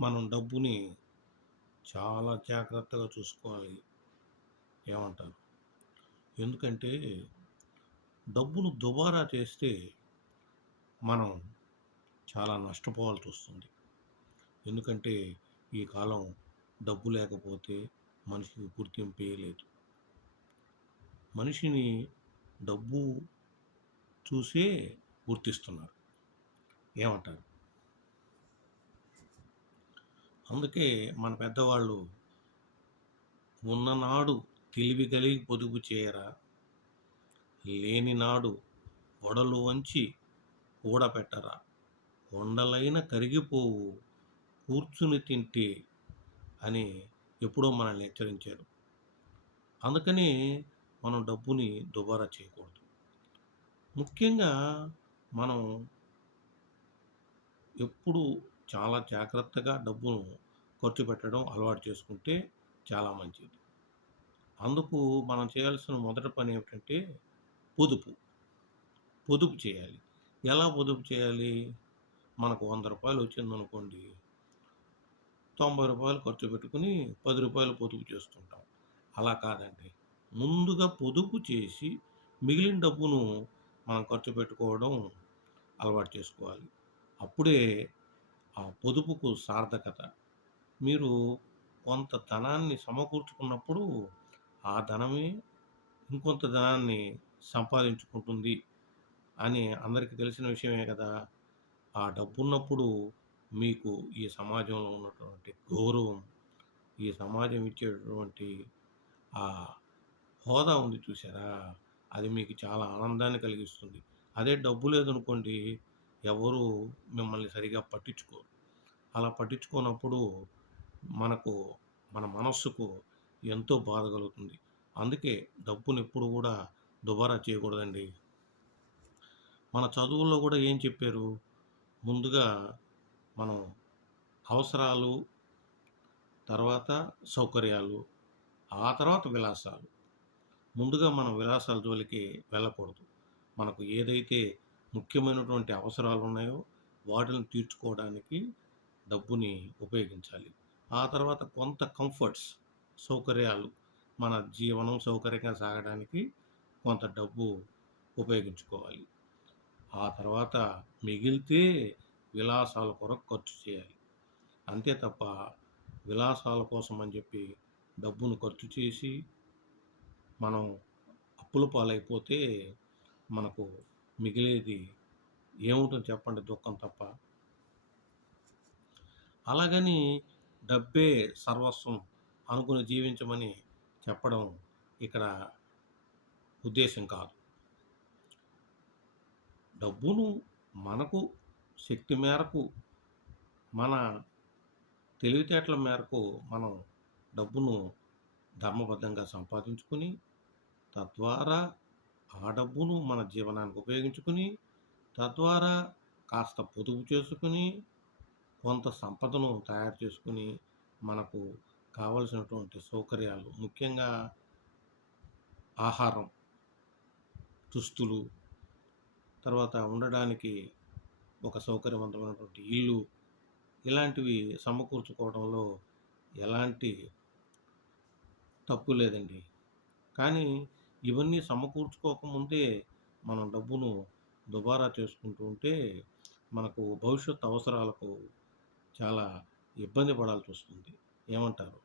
మనం డబ్బుని చాలా జాగ్రత్తగా చూసుకోవాలి. ఏమంటారు? ఎందుకంటే డబ్బును దుబారా చేస్తే మనం చాలా నష్టపోవాల్సొస్తుంది. ఎందుకంటే ఈ కాలం డబ్బు లేకపోతే మనిషికి గుర్తింపే లేదు. మనిషిని డబ్బు చూసే గుర్తిస్తున్నారు. ఏమంటారు? అందుకే మన పెద్దవాళ్ళు ఉన్ననాడు తెలివి కలిగి పొదుపు చేయరా, లేనినాడు ఒడలు వంచి కూడపెట్టరా, కొండలైన కరిగిపోవు కూర్చుని తింటే అని ఎప్పుడో మనల్ని హెచ్చరించారు. అందుకని మనం డబ్బుని దుబారా చేయకూడదు. ముఖ్యంగా మనం ఎప్పుడు చాలా జాగ్రత్తగా డబ్బును ఖర్చు పెట్టడం అలవాటు చేసుకుంటే చాలా మంచిది. అందుకు మనం చేయాల్సిన మొదటి పని ఏమిటంటే పొదుపు. పొదుపు చేయాలి. ఎలా పొదుపు చేయాలి? మనకు రూ. 100 వచ్చిందనుకోండి, రూ. 90 ఖర్చు పెట్టుకొని రూ. 10 పొదుపు చేస్తుంటాం. అలా కాదండి. ముందుగా పొదుపు చేసి మిగిలిన డబ్బును మనం ఖర్చు పెట్టుకోవడం అలవాటు చేసుకోవాలి. అప్పుడే ఆ పొదుపుకు సార్థకత. మీరు కొంత ధనాన్ని సమకూర్చుకున్నప్పుడు ఆ ధనమే ఇంకొంత ధనాన్ని సంపాదించుకుంటుంది అని అందరికీ తెలిసిన విషయమే కదా! ఆ డబ్బున్నప్పుడు మీకు ఈ సమాజంలో ఉన్నటువంటి గౌరవం, ఈ సమాజం ఇచ్చేటటువంటి ఆ హోదా ఉంది చూసారా? అది మీకు చాలా ఆనందాన్ని కలిగిస్తుంది. అదే డబ్బు లేదనుకోండి, ఎవరు మిమ్మల్ని సరిగ్గా పట్టించుకోరు. అలా పట్టించుకోనప్పుడు మనకు మన మనస్సుకు ఎంతో బాధ కలుగుతుంది. అందుకే డబ్బునెప్పుడు గూడా దుబారా చేయకూడదండి. మన చదువుల్లో గూడా ఏం చెప్పారు? ముందుగా మనం అవసరాలు, తర్వాత సౌకర్యాలు, ఆ తర్వాత విలాసాలు. ముందుగా మనం విలాసాల జోలికి వెళ్ళకూడదు. మనకు ఏదైతే ముఖ్యమైనటువంటి అవసరాలు ఉన్నాయో వాటిని తీర్చుకోవడానికి డబ్బుని ఉపయోగించాలి. ఆ తర్వాత కొంత కంఫర్ట్స్, సౌకర్యాలు, మన జీవనం సౌకర్యంగా సాగడానికి కొంత డబ్బు ఉపయోగించుకోవాలి. ఆ తర్వాత మిగిలితే విలాసాల కొరకు ఖర్చు చేయాలి. అంతే తప్ప విలాసాల కోసం అని చెప్పి డబ్బును ఖర్చు చేసి మనం అప్పుల పాలైపోతే మనకు మిగిలేది ఏముంటుంది చెప్పండి? దుఃఖం తప్ప. అలాగని డబ్బే సర్వస్వం అనుకుని జీవించమని చెప్పడం ఇక్కడ ఉద్దేశ్యం కాదు. డబ్బును మనకు శక్తి మేరకు, మన తెలివితేటల మేరకు మనం డబ్బును ధర్మబద్ధంగా సంపాదించుకొని, తద్వారా ఆ డబ్బును మన జీవనానికి ఉపయోగించుకొని, తద్వారా కాస్త పొదుపు చేసుకొని, కొంత సంపదను తయారు చేసుకొని, మనకు కావలసినటువంటి సౌకర్యాలు ముఖ్యంగా ఆహారం, దుస్తులు, తర్వాత ఉండడానికి ఒక సౌకర్యవంతమైనటువంటి ఇల్లు, ఇలాంటివి సమకూర్చుకోవడంలో ఎలాంటి తప్పు లేదండి. కానీ ఇవన్నీ సమకూర్చుకోకముందే మనం డబ్బును దుబారా చేసుకుంటూ ఉంటే మనకు భవిష్యత్తు అవసరాలకు చాలా ఇబ్బంది పడాల్సొస్తుంది. ఏమంటారు?